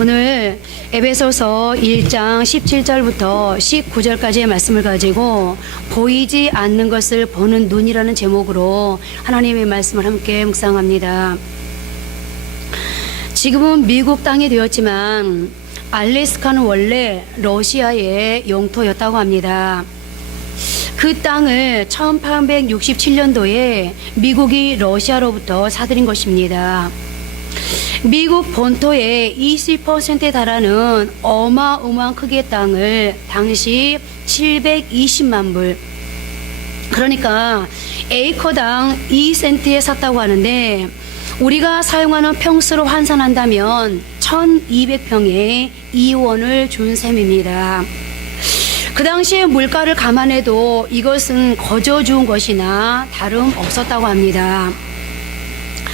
오늘 에베소서 1장 17절부터 19절까지의 말씀을 가지고 보이지 않는 것을 보는 눈이라는 제목으로 하나님의 말씀을 함께 묵상합니다. 지금은 미국 땅이 되었지만 알래스카는 원래 러시아의 영토였다고 합니다. 그 땅을 1867년도에 미국이 러시아로부터 사들인 것입니다. 미국 본토의 20%에 달하는 어마어마한 크기의 땅을 당시 720만 불, 그러니까 에이커당 2센트에 샀다고 하는데 우리가 사용하는 평수로 환산한다면 1200평에 2원을 준 셈입니다. 그 당시의 물가를 감안해도 이것은 거저 주운 것이나 다름없었다고 합니다.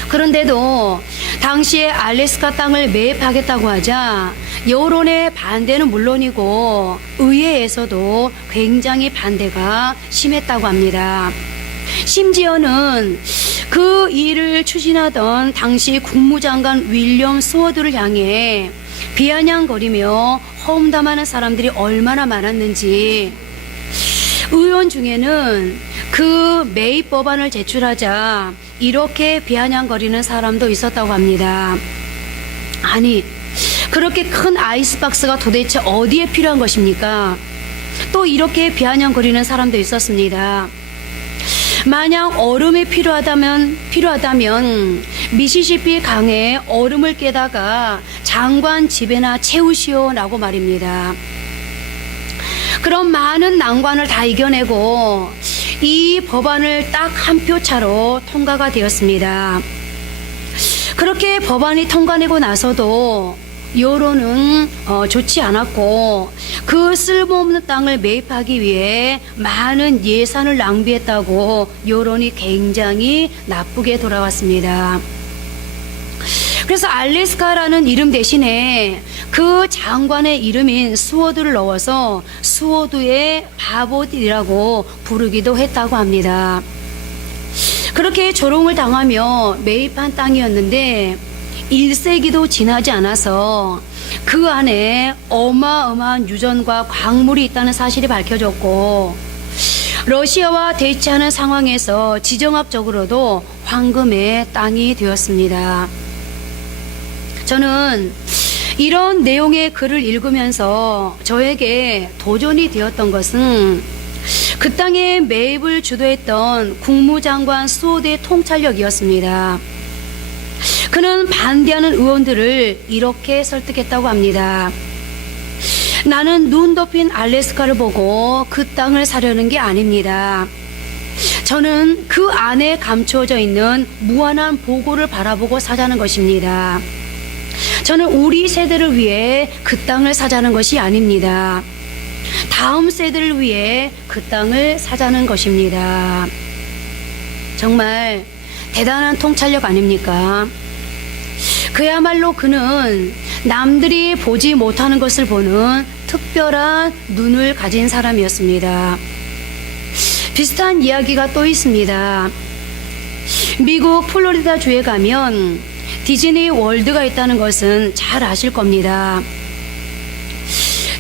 그런데도 당시에 알래스카 땅을 매입하겠다고 하자 여론의 반대는 물론이고 의회에서도 굉장히 반대가 심했다고 합니다. 심지어는 그 일을 추진하던 당시 국무장관 윌리엄 스워드를 향해 비아냥거리며 험담하는 사람들이 얼마나 많았는지, 의원 중에는 그 매입 법안을 제출하자 이렇게 비아냥거리는 사람도 있었다고 합니다. 아니, 그렇게 큰 아이스박스가 도대체 어디에 필요한 것입니까? 또 이렇게 비아냥거리는 사람도 있었습니다. 만약 얼음이 필요하다면 미시시피 강에 얼음을 깨다가 장관 집에나 채우시오라고 말입니다. 그런 많은 난관을 다 이겨내고 이 법안을 딱 한 표 차로 통과가 되었습니다. 그렇게 법안이 통과되고 나서도 여론은 좋지 않았고 그 쓸모없는 땅을 매입하기 위해 많은 예산을 낭비했다고 여론이 굉장히 나쁘게 돌아왔습니다. 그래서 알래스카라는 이름 대신에 그 장관의 이름인 스워드를 넣어서 스워드의 바보들이라고 부르기도 했다고 합니다. 그렇게 조롱을 당하며 매입한 땅이었는데 1세기도 지나지 않아서 그 안에 어마어마한 유전과 광물이 있다는 사실이 밝혀졌고, 러시아와 대치하는 상황에서 지정학적으로도 황금의 땅이 되었습니다. 저는 이런 내용의 글을 읽으면서 저에게 도전이 되었던 것은 그 땅의 매입을 주도했던 국무장관 스워드의 통찰력이었습니다. 그는 반대하는 의원들을 이렇게 설득했다고 합니다. 나는 눈 덮인 알래스카를 보고 그 땅을 사려는 게 아닙니다. 저는 그 안에 감추어져 있는 무한한 보고를 바라보고 사자는 것입니다. 저는 우리 세대를 위해 그 땅을 사자는 것이 아닙니다. 다음 세대를 위해 그 땅을 사자는 것입니다. 정말 대단한 통찰력 아닙니까? 그야말로 그는 남들이 보지 못하는 것을 보는 특별한 눈을 가진 사람이었습니다. 비슷한 이야기가 또 있습니다. 미국 플로리다 주에 가면 디즈니 월드가 있다는 것은 잘 아실 겁니다.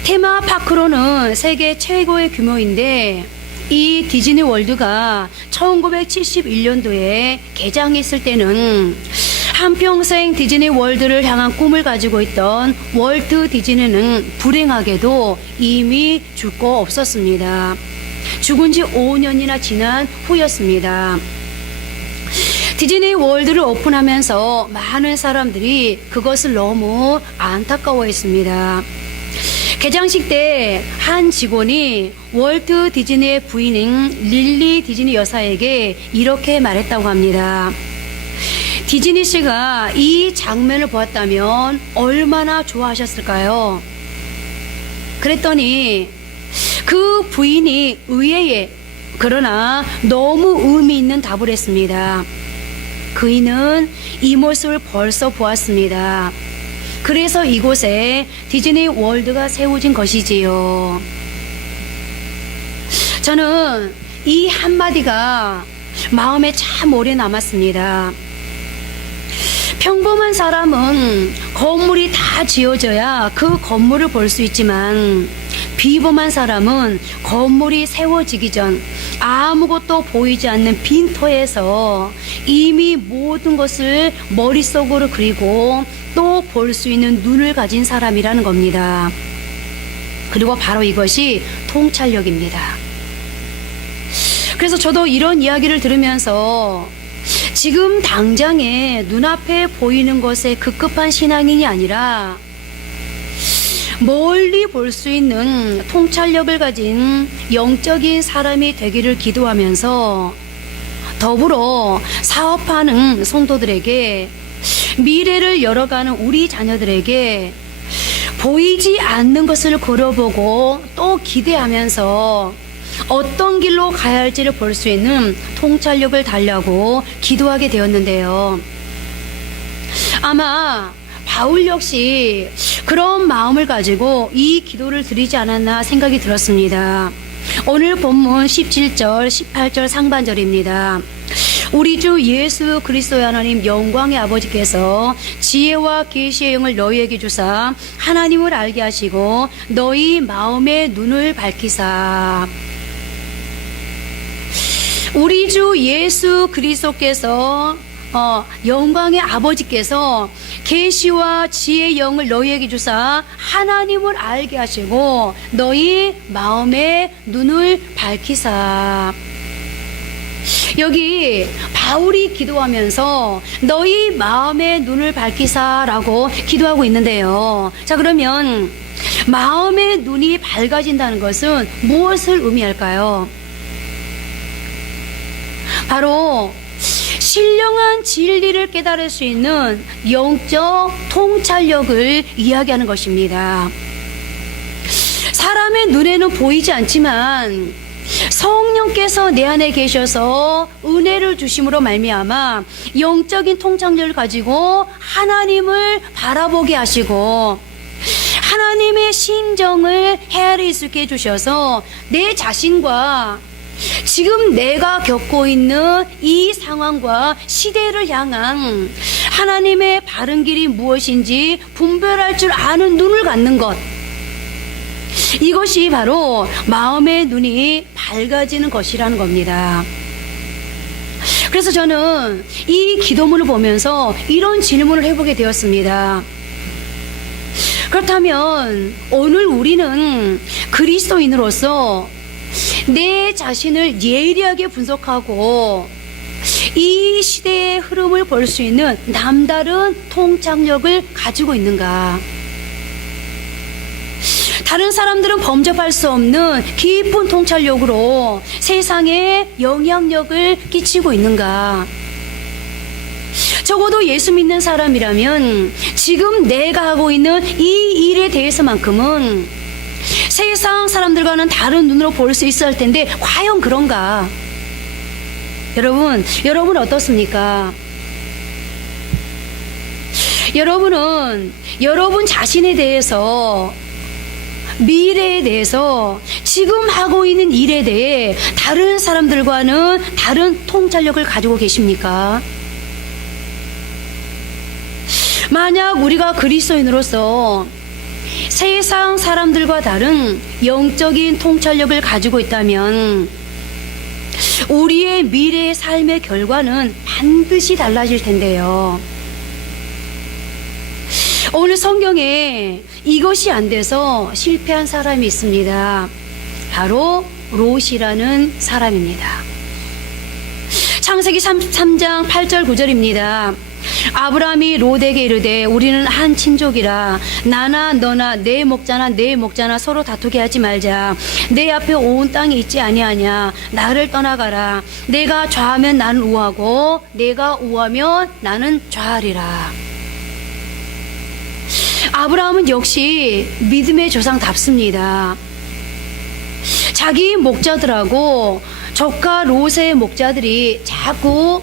테마파크로는 세계 최고의 규모인데 이 디즈니 월드가 1971년도에 개장했을 때는 한평생 디즈니 월드를 향한 꿈을 가지고 있던 월트 디즈니는 불행하게도 이미 죽고 없었습니다. 죽은 지 5년이나 지난 후였습니다. 디즈니 월드를 오픈하면서 많은 사람들이 그것을 너무 안타까워했습니다. 개장식 때 한 직원이 월트 디즈니의 부인인 릴리 디즈니 여사에게 이렇게 말했다고 합니다. 디즈니 씨가 이 장면을 보았다면 얼마나 좋아하셨을까요? 그랬더니 그 부인이 의외의 그러나 너무 의미 있는 답을 했습니다. 그이는 이 모습을 벌써 보았습니다. 그래서 이곳에 디즈니 월드가 세워진 것이지요. 저는 이 한마디가 마음에 참 오래 남았습니다. 평범한 사람은 건물이 다 지어져야 그 건물을 볼 수 있지만 비범한 사람은 건물이 세워지기 전 아무것도 보이지 않는 빈터에서 이미 모든 것을 머릿속으로 그리고 또 볼 수 있는 눈을 가진 사람이라는 겁니다. 그리고 바로 이것이 통찰력입니다. 그래서 저도 이런 이야기를 들으면서 지금 당장에 눈앞에 보이는 것에 급급한 신앙인이 아니라 멀리 볼 수 있는 통찰력을 가진 영적인 사람이 되기를 기도하면서 더불어 사업하는 성도들에게 미래를 열어가는 우리 자녀들에게 보이지 않는 것을 걸어보고 또 기대하면서 어떤 길로 가야 할지를 볼 수 있는 통찰력을 달라고 기도하게 되었는데요. 아마 바울 역시 그런 마음을 가지고 이 기도를 드리지 않았나 생각이 들었습니다. 오늘 본문 17절, 18절 상반절입니다. 우리 주 예수 그리스도의 하나님 영광의 아버지께서 지혜와 계시의 영을 너희에게 주사 하나님을 알게 하시고 너희 마음의 눈을 밝히사. 우리 주 예수 그리스도께서 영광의 아버지께서 계시와 지혜의 영을 너희에게 주사 하나님을 알게 하시고 너희 마음의 눈을 밝히사. 여기 바울이 기도하면서 너희 마음의 눈을 밝히사라고 기도하고 있는데요. 자, 그러면 마음의 눈이 밝아진다는 것은 무엇을 의미할까요? 바로 신령한 진리를 깨달을 수 있는 영적 통찰력을 이야기하는 것입니다. 사람의 눈에는 보이지 않지만 성령께서 내 안에 계셔서 은혜를 주심으로 말미암아 영적인 통찰력을 가지고 하나님을 바라보게 하시고 하나님의 심정을 헤아릴 수 있게 해주셔서 내 자신과 지금 내가 겪고 있는 이 상황과 시대를 향한 하나님의 바른 길이 무엇인지 분별할 줄 아는 눈을 갖는 것, 이것이 바로 마음의 눈이 밝아지는 것이라는 겁니다. 그래서 저는 이 기도문을 보면서 이런 질문을 해보게 되었습니다. 그렇다면 오늘 우리는 그리스도인으로서 내 자신을 예리하게 분석하고 이 시대의 흐름을 볼 수 있는 남다른 통찰력을 가지고 있는가? 다른 사람들은 범접할 수 없는 깊은 통찰력으로 세상에 영향력을 끼치고 있는가? 적어도 예수 믿는 사람이라면 지금 내가 하고 있는 이 일에 대해서만큼은 세상 사람들과는 다른 눈으로 볼 수 있어야 할 텐데 과연 그런가? 여러분 어떻습니까? 여러분은 여러분 자신에 대해서, 미래에 대해서, 지금 하고 있는 일에 대해 다른 사람들과는 다른 통찰력을 가지고 계십니까? 만약 우리가 그리스도인으로서 세상 사람들과 다른 영적인 통찰력을 가지고 있다면 우리의 미래의 삶의 결과는 반드시 달라질 텐데요. 오늘 성경에 이것이 안 돼서 실패한 사람이 있습니다. 바로 롯이라는 사람입니다. 창세기 3장 8절 9절입니다. 아브라함이 롯에게 이르되 우리는 한 친족이라 나나 너나 내 목자나 서로 다투게 하지 말자. 내 앞에 온 땅이 있지 아니하냐. 나를 떠나가라. 내가 좌하면 나는 우하고 내가 우하면 나는 좌하리라. 아브라함은 역시 믿음의 조상답습니다. 자기 목자들하고 조카 롯의 목자들이 자꾸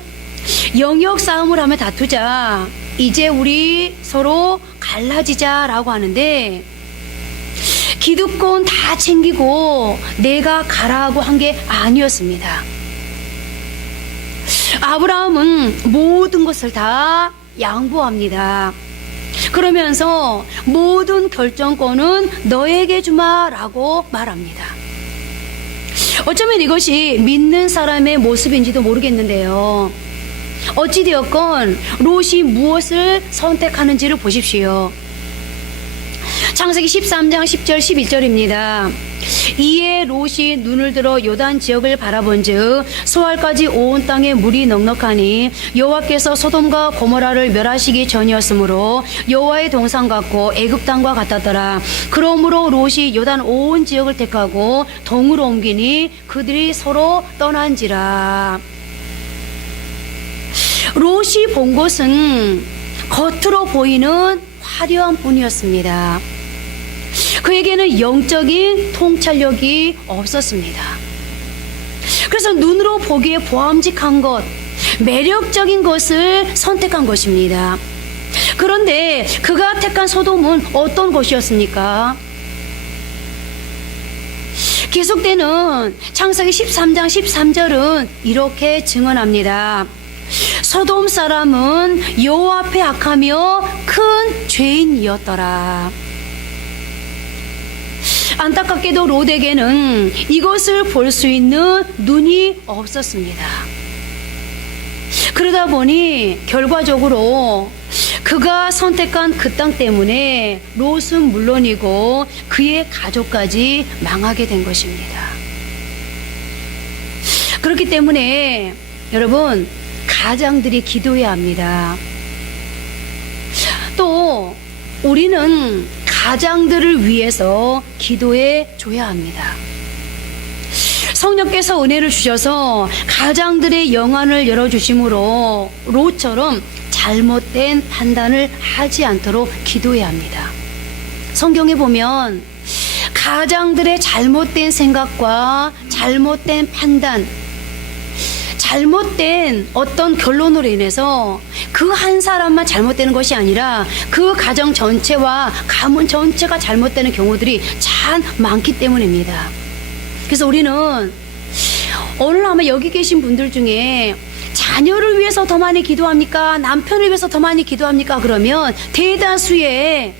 영역 싸움을 하며 다투자. 이제 우리 서로 갈라지자라고 하는데 기득권 다 챙기고 내가 가라고 한 게 아니었습니다. 아브라함은 모든 것을 다 양보합니다. 그러면서 모든 결정권은 너에게 주마라고 말합니다. 어쩌면 이것이 믿는 사람의 모습인지도 모르겠는데요. 어찌되었건 롯이 무엇을 선택하는지를 보십시오. 창세기 13장 10절 11절입니다. 이에 롯이 눈을 들어 요단 지역을 바라본즉 소알까지 온 땅에 물이 넉넉하니 여호와께서 소돔과 고모라를 멸하시기 전이었으므로 여호와의 동산 같고 애굽 땅과 같았더라. 그러므로 롯이 요단 온 지역을 택하고 동으로 옮기니 그들이 서로 떠난지라. 롯이 본 것은 겉으로 보이는 화려한 뿐이었습니다. 그에게는 영적인 통찰력이 없었습니다. 그래서 눈으로 보기에 보암직한 것, 매력적인 것을 선택한 것입니다. 그런데 그가 택한 소돔은 어떤 곳이었습니까? 계속되는 창세기 13장 13절은 이렇게 증언합니다. 소돔 사람은 여호와 앞에 악하며 큰 죄인이었더라. 안타깝게도 롯에게는 이것을 볼 수 있는 눈이 없었습니다. 그러다 보니 결과적으로 그가 선택한 그 땅 때문에 롯은 물론이고 그의 가족까지 망하게 된 것입니다. 그렇기 때문에 여러분, 가장들이 기도해야 합니다. 또 우리는 가장들을 위해서 기도해 줘야 합니다. 성령께서 은혜를 주셔서 가장들의 영안을 열어주심으로 롯처럼 잘못된 판단을 하지 않도록 기도해야 합니다. 성경에 보면 가장들의 잘못된 생각과 잘못된 판단, 잘못된 어떤 결론으로 인해서 그 한 사람만 잘못되는 것이 아니라 그 가정 전체와 가문 전체가 잘못되는 경우들이 참 많기 때문입니다. 그래서 우리는 오늘 아마 여기 계신 분들 중에 자녀를 위해서 더 많이 기도합니까? 남편을 위해서 더 많이 기도합니까? 그러면 대다수의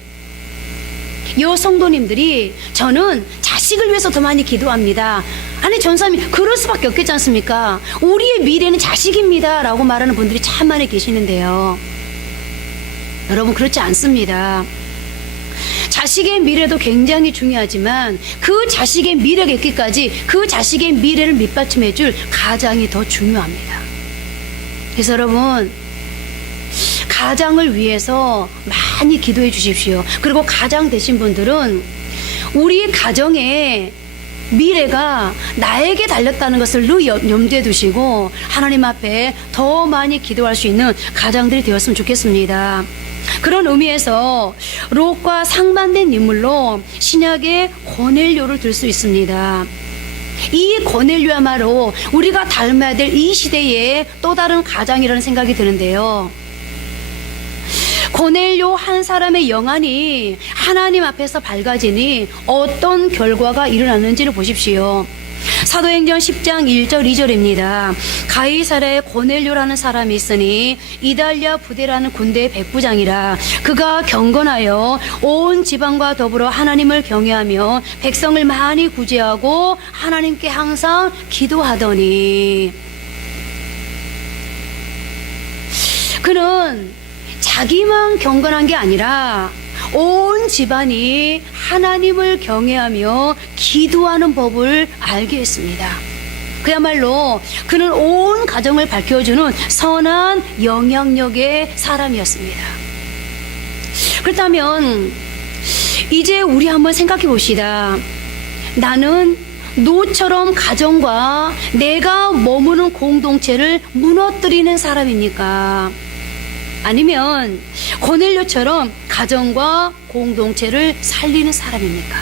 여성도님들이 저는 자식을 위해서 더 많이 기도합니다. 아니, 전사님이 그럴 수밖에 없겠지 않습니까? 우리의 미래는 자식입니다 라고 말하는 분들이 참 많이 계시는데요, 여러분, 그렇지 않습니다. 자식의 미래도 굉장히 중요하지만 그 자식의 미래가 있기까지 그 자식의 미래를 밑받침해 줄 가장이 더 중요합니다. 그래서 여러분, 가장을 위해서 많이 기도해 주십시오. 그리고 가장 되신 분들은 우리 가정의 미래가 나에게 달렸다는 것을 늘 염두에 두시고 하나님 앞에 더 많이 기도할 수 있는 가장들이 되었으면 좋겠습니다. 그런 의미에서 롯과 상반된 인물로 신약의 고넬료를 들 수 있습니다. 이 고넬료야말로 우리가 닮아야 될 이 시대의 또 다른 가장이라는 생각이 드는데요, 고넬료 한 사람의 영안이 하나님 앞에서 밝아지니 어떤 결과가 일어났는지를 보십시오. 사도행전 10장 1절 2절입니다. 가이사랴에 고넬료라는 사람이 있으니 이달리아 부대라는 군대의 백부장이라. 그가 경건하여 온 지방과 더불어 하나님을 경외하며 백성을 많이 구제하고 하나님께 항상 기도하더니. 그는 자기만 경건한 게 아니라 온 집안이 하나님을 경외하며 기도하는 법을 알게 했습니다. 그야말로 그는 온 가정을 밝혀주는 선한 영향력의 사람이었습니다. 그렇다면 이제 우리 한번 생각해 봅시다. 나는 롯처럼 가정과 내가 머무는 공동체를 무너뜨리는 사람입니까? 아니면 고넬료처럼 가정과 공동체를 살리는 사람입니까?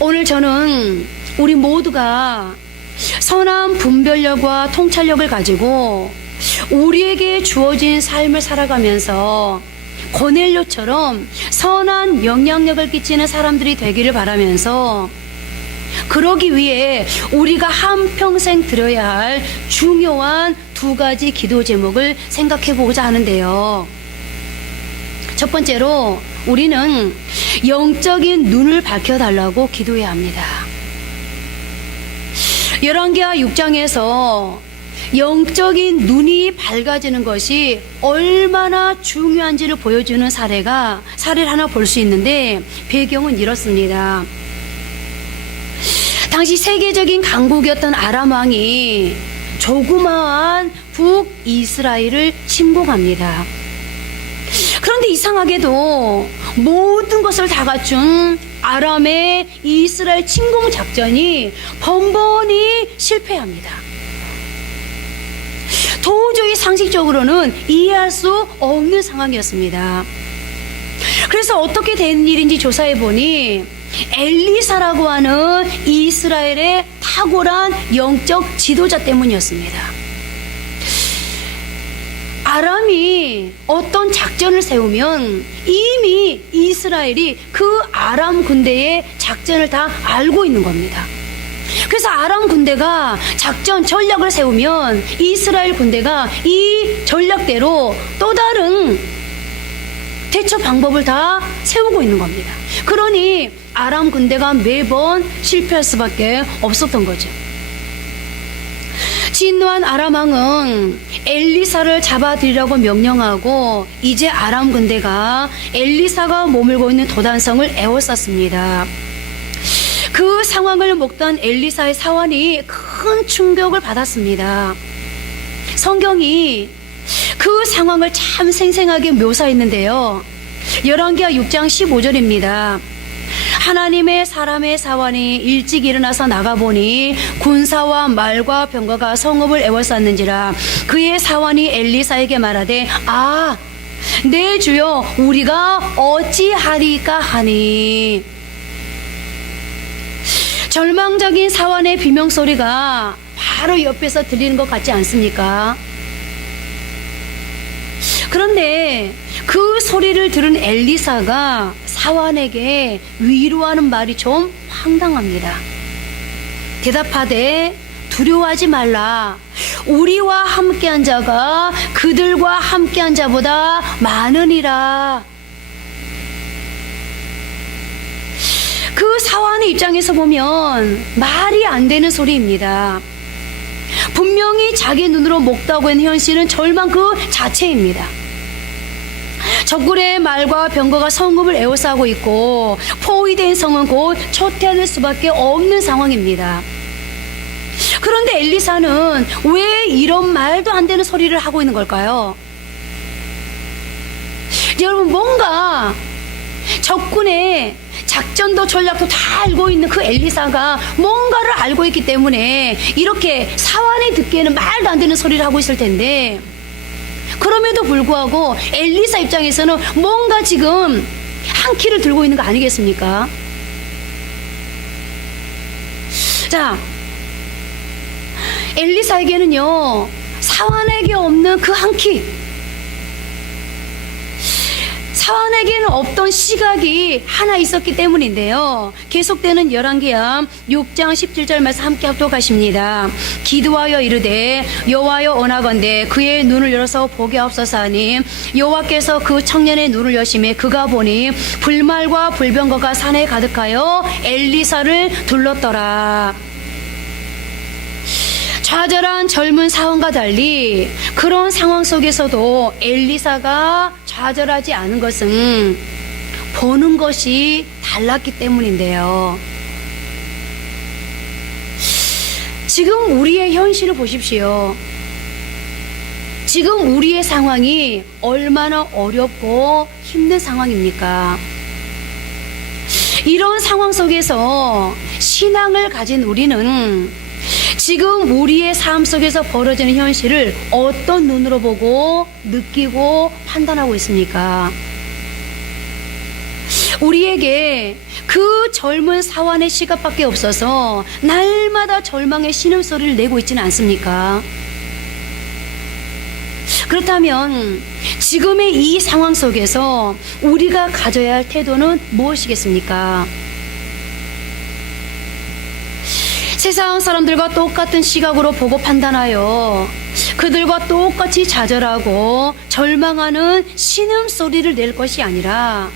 오늘 저는 우리 모두가 선한 분별력과 통찰력을 가지고 우리에게 주어진 삶을 살아가면서 고넬료처럼 선한 영향력을 끼치는 사람들이 되기를 바라면서, 그러기 위해 우리가 한평생 들어야 할 중요한 두 가지 기도 제목을 생각해 보고자 하는데요. 첫 번째로 우리는 영적인 눈을 밝혀달라고 기도해야 합니다. 열왕기하 6장에서 영적인 눈이 밝아지는 것이 얼마나 중요한지를 보여주는 사례를 하나 볼 수 있는데, 배경은 이렇습니다. 당시 세계적인 강국이었던 아람 왕이 조그마한 북이스라엘을 침공합니다. 그런데 이상하게도 모든 것을 다 갖춘 아람의 이스라엘 침공 작전이 번번이 실패합니다. 도저히 상식적으로는 이해할 수 없는 상황이었습니다. 그래서 어떻게 된 일인지 조사해 보니 엘리사라고 하는 이스라엘의 탁월한 영적 지도자 때문이었습니다. 아람이 어떤 작전을 세우면 이미 이스라엘이 그 아람 군대의 작전을 다 알고 있는 겁니다. 그래서 아람 군대가 작전 전략을 세우면 이스라엘 군대가 이 전략대로 또 다른 대처 방법을 다 세우고 있는 겁니다. 그러니 아람 군대가 매번 실패할 수밖에 없었던 거죠. 진노한 아람 왕은 엘리사를 잡아들이라고 명령하고 이제 아람 군대가 엘리사가 머물고 있는 도단성을 에워쌌습니다. 그 상황을 먹던 엘리사의 사환이 큰 충격을 받았습니다. 성경이 그 상황을 참 생생하게 묘사했는데요. 열왕기하 6장 15절입니다. 하나님의 사람의 사환이 일찍 일어나서 나가보니 군사와 말과 병거가 성읍을 에워쌌는지라. 그의 사환이 엘리사에게 말하되 내 주여 우리가 어찌하리까 하니. 절망적인 사환의 비명소리가 바로 옆에서 들리는 것 같지 않습니까? 그런데 그 소리를 들은 엘리사가 사환에게 위로하는 말이 좀 황당합니다. 대답하되 두려워하지 말라. 우리와 함께한 자가 그들과 함께한 자보다 많으니라. 그 사환의 입장에서 보면 말이 안 되는 소리입니다. 분명히 자기 눈으로 먹다고 한 현실은 절망 그 자체입니다. 적군의 말과 병거가 성읍을 에워싸고 있고 포위된 성은 곧 초퇴될 수밖에 없는 상황입니다. 그런데 엘리사는 왜 이런 말도 안 되는 소리를 하고 있는 걸까요? 여러분, 뭔가 적군의 작전도 전략도 다 알고 있는 그 엘리사가 뭔가를 알고 있기 때문에 이렇게 사환이 듣기에는 말도 안 되는 소리를 하고 있을 텐데, 그럼에도 불구하고 엘리사 입장에서는 뭔가 지금 한 키를 들고 있는 거 아니겠습니까? 자, 엘리사에게는요 사환에게 없는 그 한 키, 사환에게는 없던 시각이 하나 있었기 때문인데요. 계속되는 열왕기하 6장 17절 말씀 함께 합독하십니다. 기도하여 이르되 여호와여 원하건대 그의 눈을 열어서 보게 하옵소서 하니 여호와께서 그 청년의 눈을 여심해 그가 보니 불말과 불병거가 산에 가득하여 엘리사를 둘렀더라. 좌절한 젊은 사원과 달리 그런 상황 속에서도 엘리사가 좌절하지 않은 것은 보는 것이 달랐기 때문인데요. 지금 우리의 현실을 보십시오. 지금 우리의 상황이 얼마나 어렵고 힘든 상황입니까? 이런 상황 속에서 신앙을 가진 우리는 지금 우리의 삶 속에서 벌어지는 현실을 어떤 눈으로 보고 느끼고 판단하고 있습니까? 우리에게 그 젊은 사환의 시각밖에 없어서 날마다 절망의 신음소리를 내고 있지는 않습니까? 그렇다면 지금의 이 상황 속에서 우리가 가져야 할 태도는 무엇이겠습니까? 세상 사람들과 똑같은 시각으로 보고 판단하여 그들과 똑같이 좌절하고 절망하는 신음소리를 낼 것이 아니라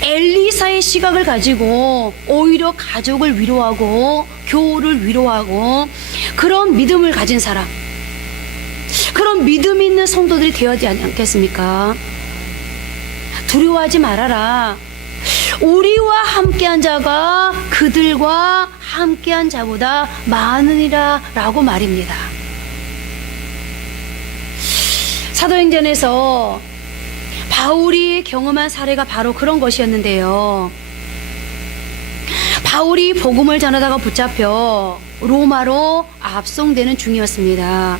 엘리사의 시각을 가지고 오히려 가족을 위로하고 교우를 위로하고 그런 믿음을 가진 사람, 그런 믿음 있는 성도들이 되어야 하지 않겠습니까? 두려워하지 말아라. 우리와 함께한 자가 그들과 함께한 자보다 많으니라 라고 말입니다. 사도행전에서 바울이 경험한 사례가 바로 그런 것이었는데요. 바울이 복음을 전하다가 붙잡혀 로마로 압송되는 중이었습니다.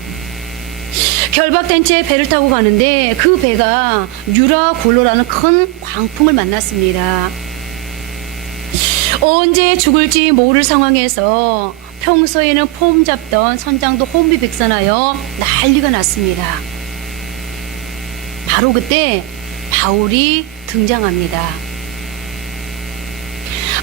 결박된 채 배를 타고 가는데 그 배가 유라굴로라는 큰 광풍을 만났습니다. 언제 죽을지 모를 상황에서 평소에는 폼 잡던 선장도 혼비백산하여 난리가 났습니다. 바로 그때 바울이 등장합니다.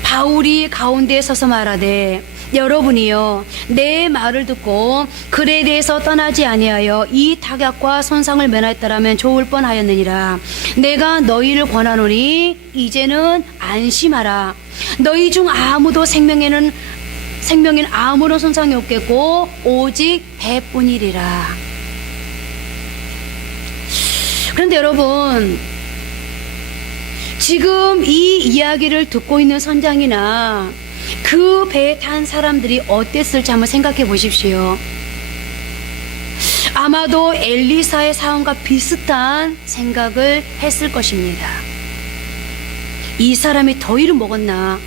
바울이 가운데에 서서 말하되 여러분이요 내 말을 듣고 글에 대해서 떠나지 아니하여 이 타격과 손상을 면하였더라면 좋을 뻔하였느니라. 내가 너희를 권하노니 이제는 안심하라. 너희 중 아무도 생명에는 아무런 손상이 없겠고 오직 배뿐이리라. 그런데 여러분, 지금 이 이야기를 듣고 있는 선장이나 그 배에 탄 사람들이 어땠을지 한번 생각해 보십시오. 아마도 엘리사의 상황과 비슷한 생각을 했을 것입니다. 이 사람이 더위를 먹었나?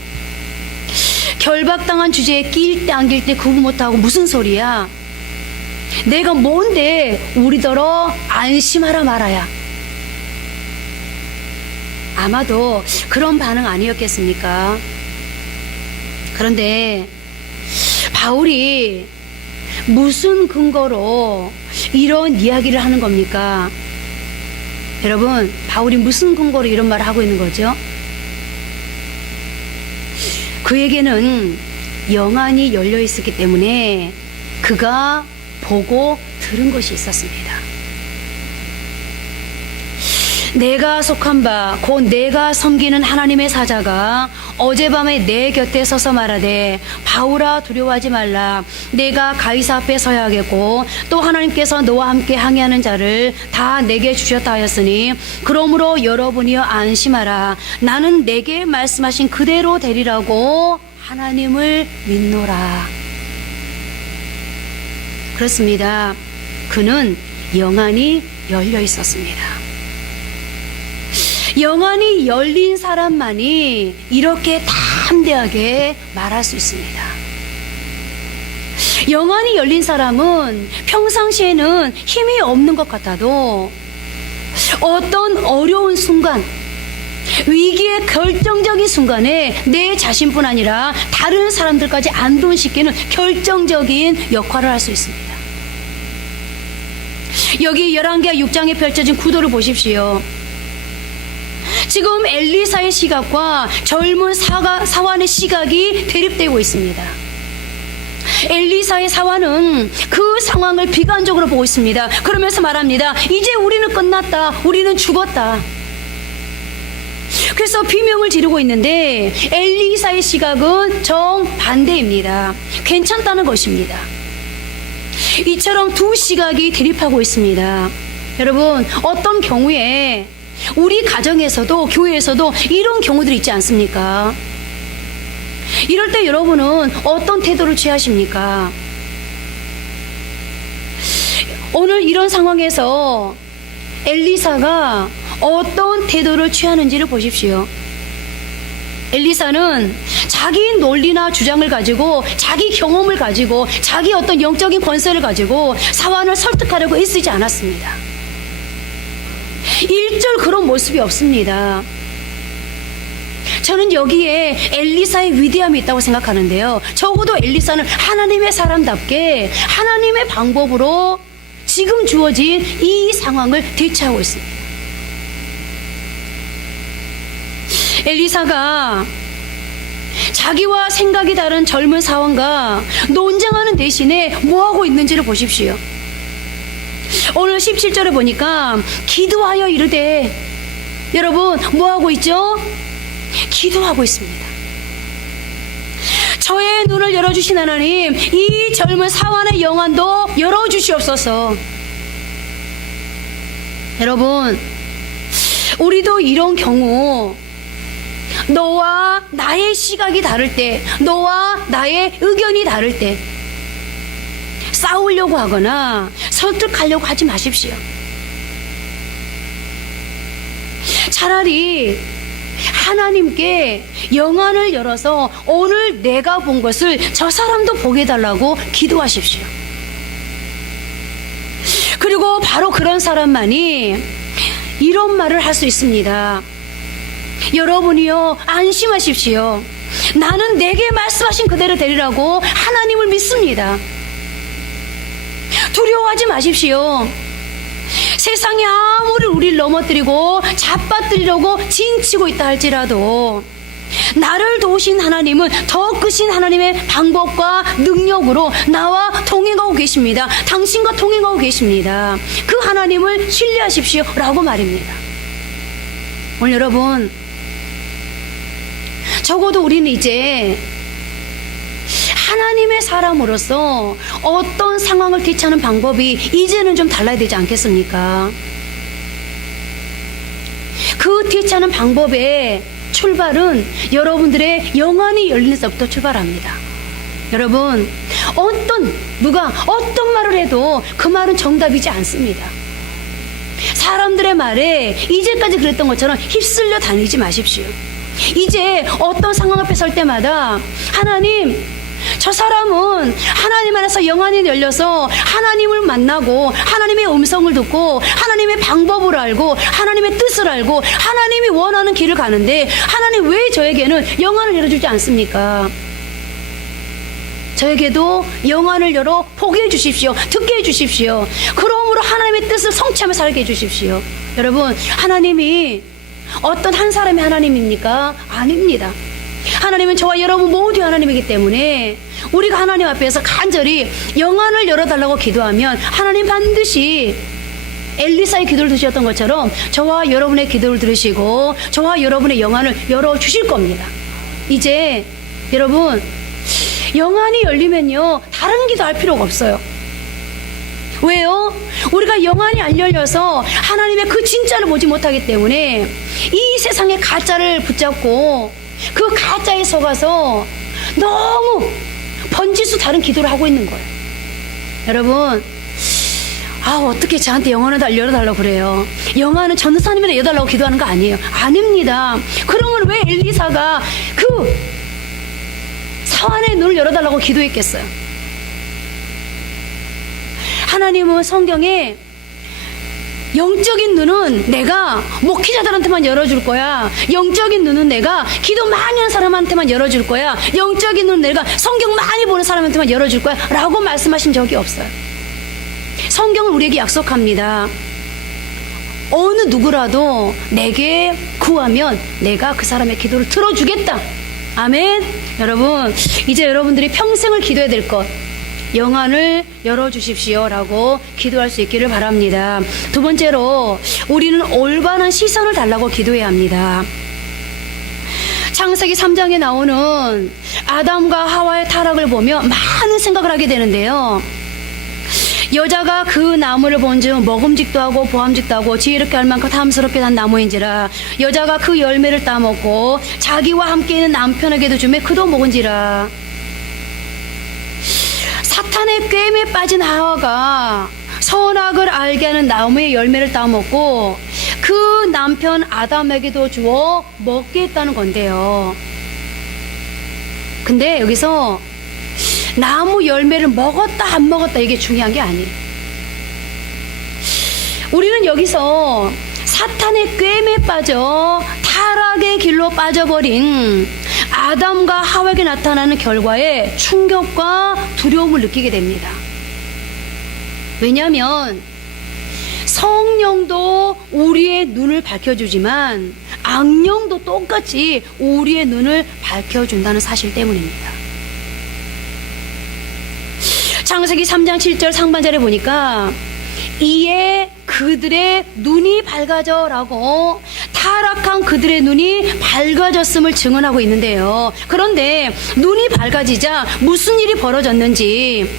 결박당한 주제에 낄 때 안 낄 때 구분 못하고 무슨 소리야? 내가 뭔데 우리더러 안심하라 말아야. 아마도 그런 반응 아니었겠습니까? 그런데 바울이 무슨 근거로 이런 이야기를 하는 겁니까? 여러분, 바울이 무슨 근거로 이런 말을 하고 있는 거죠? 그에게는 영안이 열려 있었기 때문에 그가 보고 들은 것이 있었습니다. 내가 속한 바 곧 내가 섬기는 하나님의 사자가 어젯밤에 내 곁에 서서 말하되 바울아 두려워하지 말라. 내가 가이사 앞에 서야 하겠고 또 하나님께서 너와 함께 항해하는 자를 다 내게 주셨다 하였으니 그러므로 여러분이여 안심하라. 나는 내게 말씀하신 그대로 되리라고 하나님을 믿노라. 그렇습니다. 그는 영안이 열려 있었습니다. 영안이 열린 사람만이 이렇게 담대하게 말할 수 있습니다. 영안이 열린 사람은 평상시에는 힘이 없는 것 같아도 어떤 어려운 순간, 위기의 결정적인 순간에 내 자신뿐 아니라 다른 사람들까지 안도시키는 결정적인 역할을 할 수 있습니다. 여기 열왕기하 6장에 펼쳐진 구도를 보십시오. 지금 엘리사의 시각과 젊은 사환의 시각이 대립되고 있습니다. 엘리사의 사환은 그 상황을 비관적으로 보고 있습니다. 그러면서 말합니다. 이제 우리는 끝났다. 우리는 죽었다. 그래서 비명을 지르고 있는데 엘리사의 시각은 정반대입니다. 괜찮다는 것입니다. 이처럼 두 시각이 대립하고 있습니다. 여러분, 어떤 경우에 우리 가정에서도 교회에서도 이런 경우들이 있지 않습니까? 이럴 때 여러분은 어떤 태도를 취하십니까? 오늘 이런 상황에서 엘리사가 어떤 태도를 취하는지를 보십시오. 엘리사는 자기 논리나 주장을 가지고 자기 경험을 가지고 자기 어떤 영적인 권세를 가지고 사환을 설득하려고 애쓰지 않았습니다. 일절 그런 모습이 없습니다. 저는 여기에 엘리사의 위대함이 있다고 생각하는데요. 적어도 엘리사는 하나님의 사람답게 하나님의 방법으로 지금 주어진 이 상황을 대처하고 있습니다. 엘리사가 자기와 생각이 다른 젊은 사원과 논쟁하는 대신에 뭐하고 있는지를 보십시오. 오늘 17절에 보니까 기도하여 이르되, 여러분 뭐하고 있죠? 기도하고 있습니다. 저의 눈을 열어주신 하나님, 이 젊은 사원의 영안도 열어주시옵소서. 여러분, 우리도 이런 경우 너와 나의 시각이 다를 때, 너와 나의 의견이 다를 때 싸우려고 하거나 설득하려고 하지 마십시오. 차라리 하나님께 영안을 열어서 오늘 내가 본 것을 저 사람도 보게 해달라고 기도하십시오. 그리고 바로 그런 사람만이 이런 말을 할 수 있습니다. 여러분이요, 안심하십시오. 나는 내게 말씀하신 그대로 되리라고 하나님을 믿습니다. 두려워하지 마십시오. 세상이 아무리 우리를 넘어뜨리고 잡아뜨리려고 진치고 있다 할지라도 나를 도우신 하나님은 더 크신 하나님의 방법과 능력으로 나와 동행하고 계십니다. 당신과 동행하고 계십니다. 그 하나님을 신뢰하십시오 라고 말입니다. 오늘 여러분, 적어도 우리는 이제 하나님의 사람으로서 어떤 상황을 대처하는 방법이 이제는 좀 달라야 되지 않겠습니까? 그 대처하는 방법의 출발은 여러분들의 영안이 열리는 데서부터 출발합니다. 여러분, 누가 어떤 말을 해도 그 말은 정답이지 않습니다. 사람들의 말에 이제까지 그랬던 것처럼 휩쓸려 다니지 마십시오. 이제 어떤 상황 앞에 설 때마다 하나님, 저 사람은 하나님 안에서 영안이 열려서 하나님을 만나고 하나님의 음성을 듣고 하나님의 방법을 알고 하나님의 뜻을 알고 하나님이 원하는 길을 가는데 하나님 왜 저에게는 영안을 열어주지 않습니까? 저에게도 영안을 열어 보게 해주십시오. 듣게 해주십시오. 그러므로 하나님의 뜻을 성취하며 살게 해주십시오. 여러분, 하나님이 어떤 한 사람의 하나님입니까? 아닙니다. 하나님은 저와 여러분 모두 하나님이기 때문에 우리가 하나님 앞에서 간절히 영안을 열어달라고 기도하면 하나님 반드시 엘리사의 기도를 들으셨던 것처럼 저와 여러분의 기도를 들으시고 저와 여러분의 영안을 열어주실 겁니다. 이제 여러분, 영안이 열리면요, 다른 기도할 필요가 없어요. 왜요? 우리가 영안이 안 열려서 하나님의 그 진짜를 보지 못하기 때문에 이 세상의 가짜를 붙잡고 그 가짜에 속아서 너무 번지수 다른 기도를 하고 있는 거예요. 여러분, 어떻게 저한테 영안을 열어달라고 그래요? 영안은 전도사님이나 열어달라고 기도하는 거 아니에요. 아닙니다. 그러면 왜 엘리사가 그 사환의 눈을 열어달라고 기도했겠어요? 하나님은 성경에 영적인 눈은 내가 목회자들한테만 열어줄 거야. 영적인 눈은 내가 기도 많이 하는 사람한테만 열어줄 거야. 영적인 눈은 내가 성경 많이 보는 사람한테만 열어줄 거야 라고 말씀하신 적이 없어요. 성경은 우리에게 약속합니다. 어느 누구라도 내게 구하면 내가 그 사람의 기도를 들어주겠다. 아멘. 여러분, 이제 여러분들이 평생을 기도해야 될 것, 영안을 열어주십시오 라고 기도할 수 있기를 바랍니다. 두 번째로, 우리는 올바른 시선을 달라고 기도해야 합니다. 창세기 3장에 나오는 아담과 하와의 타락을 보며 많은 생각을 하게 되는데요. 여자가 그 나무를 본즉 먹음직도 하고 보암직도 하고 지혜롭게 할 만큼 탐스럽게 난 나무인지라, 여자가 그 열매를 따먹고 자기와 함께 있는 남편에게도 주매 그도 먹은지라. 사탄의 꿰매에 빠진 하와가 선악을 알게 하는 나무의 열매를 따먹고 그 남편 아담에게도 주어 먹게 했다는 건데요. 근데 여기서 나무 열매를 먹었다 안 먹었다 이게 중요한 게 아니에요. 우리는 여기서 사탄의 꿰매에 빠져 타락의 길로 빠져버린 아담과 하와에게 나타나는 결과에 충격과 두려움을 느끼게 됩니다. 왜냐하면 성령도 우리의 눈을 밝혀주지만 악령도 똑같이 우리의 눈을 밝혀준다는 사실 때문입니다. 창세기 3장 7절 상반절에 보니까 이에 그들의 눈이 밝아져 라고 타락한 그들의 눈이 밝아졌음을 증언하고 있는데요. 그런데 눈이 밝아지자 무슨 일이 벌어졌는지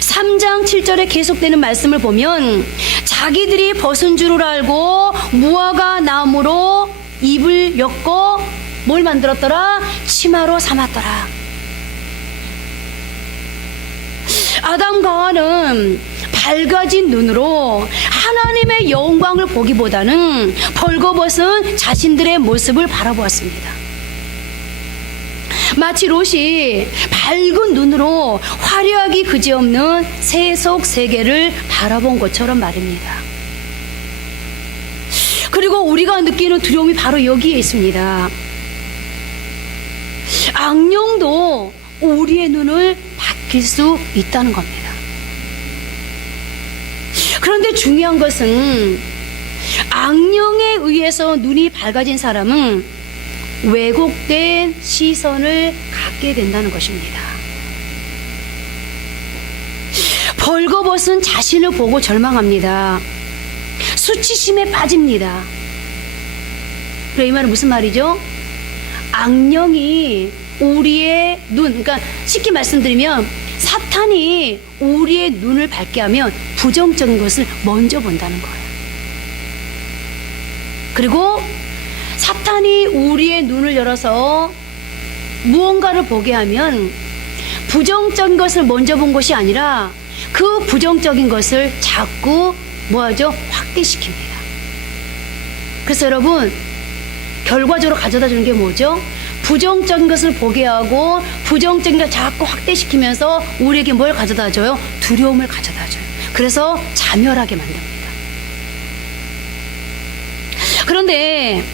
3장 7절에 계속되는 말씀을 보면 자기들이 벗은 줄을 알고 무화과 나무로 입을 엮고 뭘 만들었더라? 치마로 삼았더라. 아담과 하와는 밝아진 눈으로 하나님의 영광을 보기보다는 벌거벗은 자신들의 모습을 바라보았습니다. 마치 롯이 밝은 눈으로 화려하기 그지없는 세속 세계를 바라본 것처럼 말입니다. 그리고 우리가 느끼는 두려움이 바로 여기에 있습니다. 악령도 우리의 눈을 바뀔 수 있다는 겁니다. 그런데 중요한 것은 악령에 의해서 눈이 밝아진 사람은 왜곡된 시선을 갖게 된다는 것입니다. 벌거벗은 자신을 보고 절망합니다. 수치심에 빠집니다. 그래, 이 말은 무슨 말이죠? 악령이 우리의 눈, 그러니까 쉽게 말씀드리면 사탄이 우리의 눈을 밝게 하면 부정적인 것을 먼저 본다는 거예요. 그리고 사탄이 우리의 눈을 열어서 무언가를 보게 하면 부정적인 것을 먼저 본 것이 아니라 그 부정적인 것을 자꾸 뭐하죠? 확대시킵니다. 그래서 여러분, 결과적으로 가져다 주는 게 뭐죠? 부정적인 것을 보게 하고 부정적인 걸 자꾸 확대시키면서 우리에게 뭘 가져다 줘요? 두려움을 가져다 줘요. 그래서 자멸하게 만듭니다. 그런데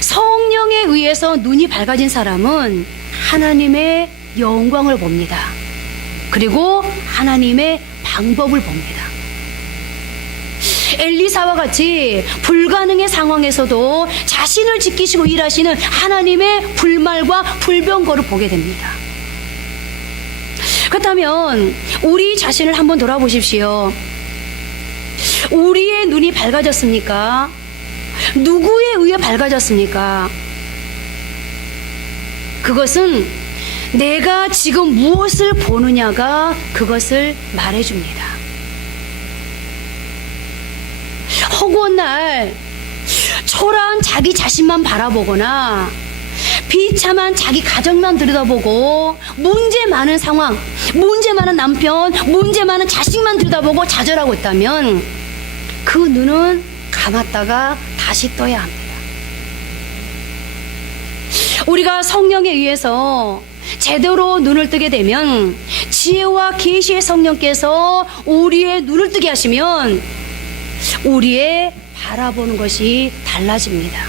성령에 의해서 눈이 밝아진 사람은 하나님의 영광을 봅니다. 그리고 하나님의 방법을 봅니다. 엘리사와 같이 불가능의 상황에서도 자신을 지키시고 일하시는 하나님의 불말과 불병거를 보게 됩니다. 그렇다면 우리 자신을 한번 돌아보십시오. 우리의 눈이 밝아졌습니까? 누구에 의해 밝아졌습니까? 그것은 내가 지금 무엇을 보느냐가 그것을 말해줍니다. 허구한 날 초라한 자기 자신만 바라보거나 비참한 자기 가정만 들여다보고 문제 많은 상황, 문제 많은 남편, 문제 많은 자식만 들여다보고 좌절하고 있다면 그 눈은 감았다가 다시 떠야 합니다. 우리가 성령에 의해서 제대로 눈을 뜨게 되면 지혜와 계시의 성령께서 우리의 눈을 뜨게 하시면 우리의 바라보는 것이 달라집니다.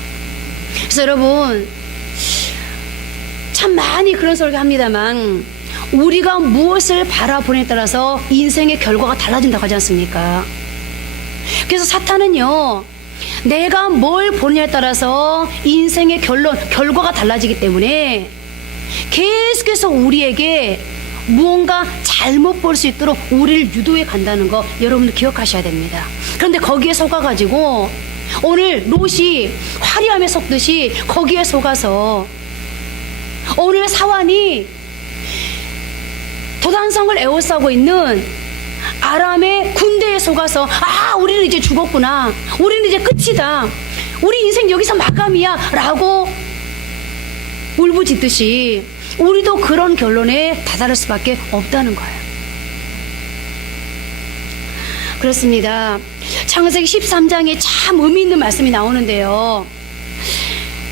그래서 여러분, 참 많이 그런 소리 합니다만 우리가 무엇을 바라보느냐에 따라서 인생의 결과가 달라진다고 하지 않습니까? 그래서 사탄은요, 내가 뭘 보느냐에 따라서 인생의 결과가 달라지기 때문에 계속해서 우리에게 무언가 잘못 볼 수 있도록 우리를 유도해 간다는 거 여러분들 기억하셔야 됩니다. 그런데 거기에 속아가지고 오늘 롯이 화려함에 속듯이 거기에 속아서 오늘 사환이 도단성을 에워싸고 있는 아람의 군대에 속아서 우리는 이제 죽었구나, 우리는 이제 끝이다, 우리 인생 여기서 마감이야 라고 울부짖듯이 우리도 그런 결론에 다다를 수밖에 없다는 거예요. 그렇습니다. 창세기 13장에 참 의미 있는 말씀이 나오는데요.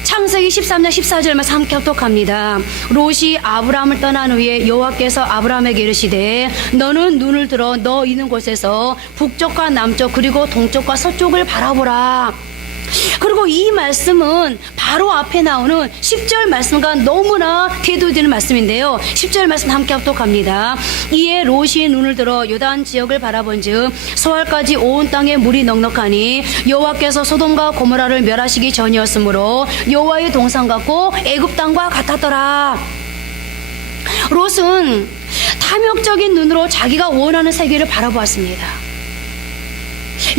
창세기 13장 14절 말씀 함께 합독합니다. 롯이 아브라함을 떠난 후에 여호와께서 아브라함에게 이르시되 너는 눈을 들어 너 있는 곳에서 북쪽과 남쪽 그리고 동쪽과 서쪽을 바라보라. 그리고 이 말씀은 바로 앞에 나오는 10절 말씀과 너무나 대두되는 말씀인데요. 10절 말씀 함께 합독합니다. 이에 롯이 눈을 들어 요단 지역을 바라본즉 소알까지 온 땅에 물이 넉넉하니 여호와께서 소돔과 고모라를 멸하시기 전이었으므로 여호와의 동산 같고 애굽 땅과 같았더라. 롯은 탐욕적인 눈으로 자기가 원하는 세계를 바라보았습니다.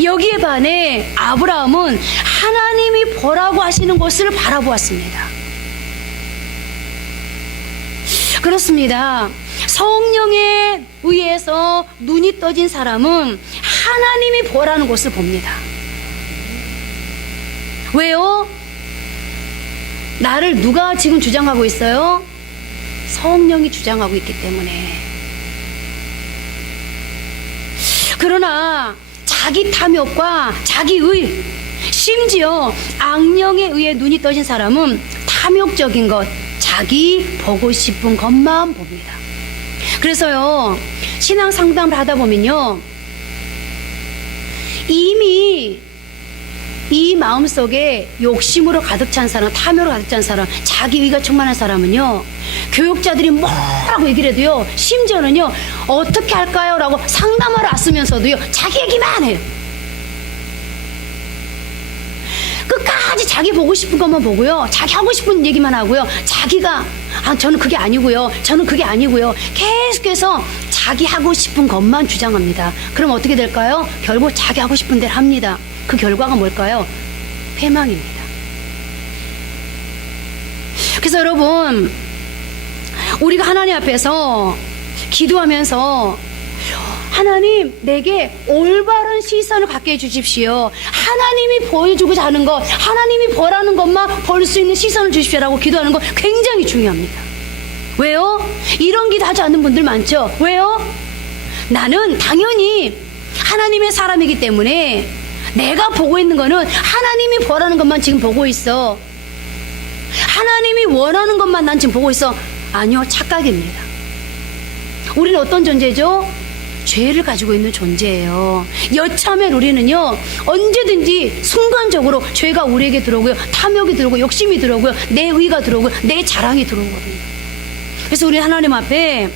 여기에 반해 아브라함은 하나님이 보라고 하시는 곳을 바라보았습니다. 그렇습니다. 성령에 의해서 눈이 떠진 사람은 하나님이 보라는 곳을 봅니다. 왜요? 나를 누가 지금 주장하고 있어요? 성령이 주장하고 있기 때문에. 그러나 자기 탐욕과 자기의, 심지어 악령에 의해 눈이 떠진 사람은 탐욕적인 것, 자기 보고 싶은 것만 봅니다. 그래서요, 신앙 상담을 하다 보면요, 이미 이 마음속에 욕심으로 가득 찬 사람, 탐욕으로 가득 찬 사람, 자기의가 충만한 사람은요, 교육자들이 뭐라고 얘기를 해도요, 심지어는요, 어떻게 할까요? 라고 상담하러 왔으면서도요, 자기 얘기만 해요. 끝까지 자기 보고 싶은 것만 보고요, 자기 하고 싶은 얘기만 하고요, 자기가 저는 그게 아니고요, 저는 그게 아니고요, 계속해서 자기 하고 싶은 것만 주장합니다. 그럼 어떻게 될까요? 결국 자기 하고 싶은 대로 합니다. 그 결과가 뭘까요? 패망입니다. 그래서 여러분, 우리가 하나님 앞에서 기도하면서 하나님, 내게 올바른 시선을 갖게 해주십시오. 하나님이 보여주고자 하는 것, 하나님이 보라는 것만 볼 수 있는 시선을 주십시오라고 기도하는 거 굉장히 중요합니다. 왜요? 이런 기도하지 않는 분들 많죠? 왜요? 나는 당연히 하나님의 사람이기 때문에 내가 보고 있는 거는 하나님이 보라는 것만 지금 보고 있어. 하나님이 원하는 것만 난 지금 보고 있어. 아니요, 착각입니다. 우리는 어떤 존재죠? 죄를 가지고 있는 존재예요. 여차하면 우리는요, 언제든지 순간적으로 죄가 우리에게 들어오고요, 탐욕이 들어오고, 욕심이 들어오고요, 내 의가 들어오고, 내 자랑이 들어오거든요. 그래서 우리 하나님 앞에,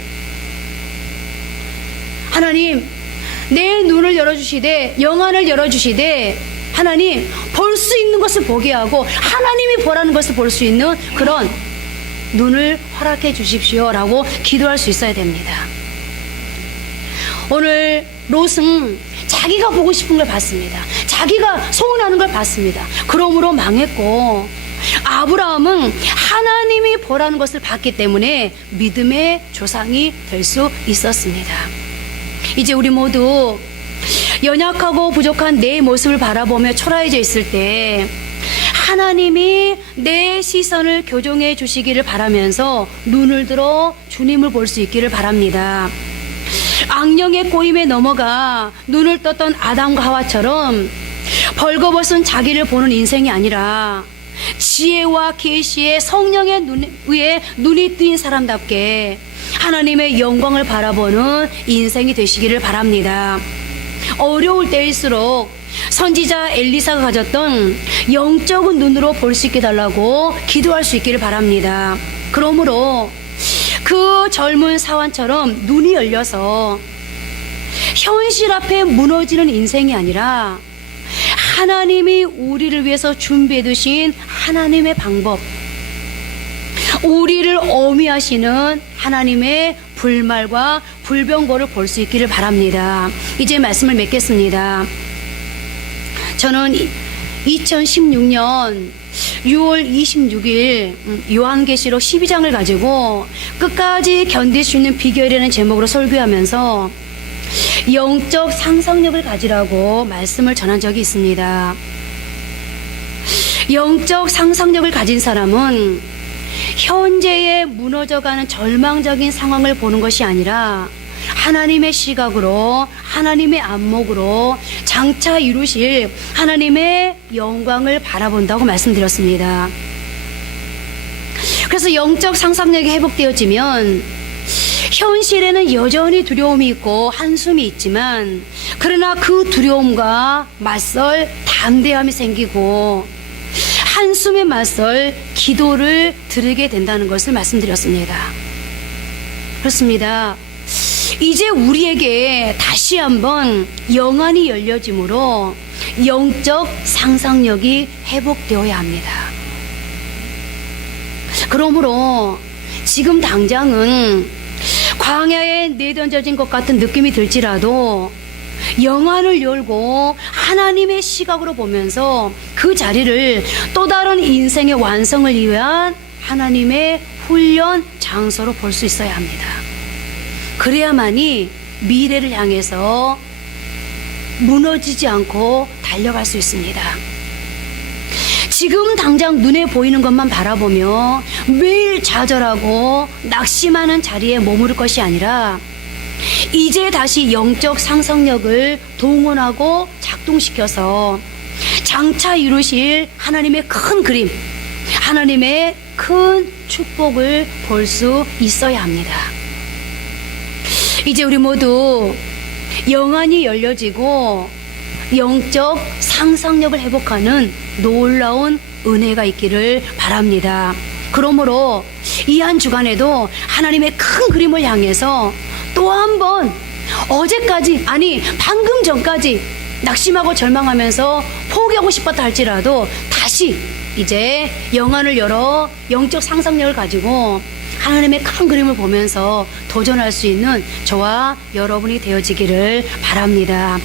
하나님, 내 눈을 열어주시되, 영안을 열어주시되, 하나님, 볼 수 있는 것을 보게 하고, 하나님이 보라는 것을 볼 수 있는 그런 눈을 허락해 주십시오라고 기도할 수 있어야 됩니다. 오늘 롯은 자기가 보고 싶은 걸 봤습니다. 자기가 소원하는 걸 봤습니다. 그러므로 망했고, 아브라함은 하나님이 보라는 것을 봤기 때문에 믿음의 조상이 될 수 있었습니다. 이제 우리 모두 연약하고 부족한 내 모습을 바라보며 초라해져 있을 때 하나님이 내 시선을 교정해 주시기를 바라면서 눈을 들어 주님을 볼 수 있기를 바랍니다. 악령의 꼬임에 넘어가 눈을 떴던 아담과 하와처럼 벌거벗은 자기를 보는 인생이 아니라 지혜와 계시의 성령의 위에 눈이 뜨인 사람답게 하나님의 영광을 바라보는 인생이 되시기를 바랍니다. 어려울 때일수록 선지자 엘리사가 가졌던 영적인 눈으로 볼 수 있게 달라고 기도할 수 있기를 바랍니다. 그러므로 그 젊은 사환처럼 눈이 열려서 현실 앞에 무너지는 인생이 아니라 하나님이 우리를 위해서 준비해 두신 하나님의 방법, 우리를 어미하시는 하나님의 불말과 불병거를 볼 수 있기를 바랍니다. 이제 말씀을 맺겠습니다. 저는 2016년 6월 26일 요한계시록 12장을 가지고 끝까지 견딜 수 있는 비결이라는 제목으로 설교하면서 영적 상상력을 가지라고 말씀을 전한 적이 있습니다. 영적 상상력을 가진 사람은 현재에 무너져가는 절망적인 상황을 보는 것이 아니라 하나님의 시각으로, 하나님의 안목으로 장차 이루실 하나님의 영광을 바라본다고 말씀드렸습니다. 그래서 영적 상상력이 회복되어지면 현실에는 여전히 두려움이 있고 한숨이 있지만, 그러나 그 두려움과 맞설 담대함이 생기고 한숨에 맞설 기도를 드리게 된다는 것을 말씀드렸습니다. 그렇습니다. 이제 우리에게 다시 한번 영안이 열려짐으로 영적 상상력이 회복되어야 합니다. 그러므로 지금 당장은 광야에 내던져진 것 같은 느낌이 들지라도 영안을 열고 하나님의 시각으로 보면서 그 자리를 또 다른 인생의 완성을 위한 하나님의 훈련 장소로 볼 수 있어야 합니다. 그래야만이 미래를 향해서 무너지지 않고 달려갈 수 있습니다. 지금 당장 눈에 보이는 것만 바라보며 매일 좌절하고 낙심하는 자리에 머무를 것이 아니라 이제 다시 영적 상상력을 동원하고 작동시켜서 장차 이루실 하나님의 큰 그림, 하나님의 큰 축복을 볼 수 있어야 합니다. 이제 우리 모두 영안이 열려지고 영적 상상력을 회복하는 놀라운 은혜가 있기를 바랍니다. 그러므로 이 한 주간에도 하나님의 큰 그림을 향해서 또 한 번 어제까지, 아니 방금 전까지 낙심하고 절망하면서 포기하고 싶었다 할지라도 다시 이제 영안을 열어 영적 상상력을 가지고 하나님의 큰 그림을 보면서 도전할 수 있는 저와 여러분이 되어지기를 바랍니다.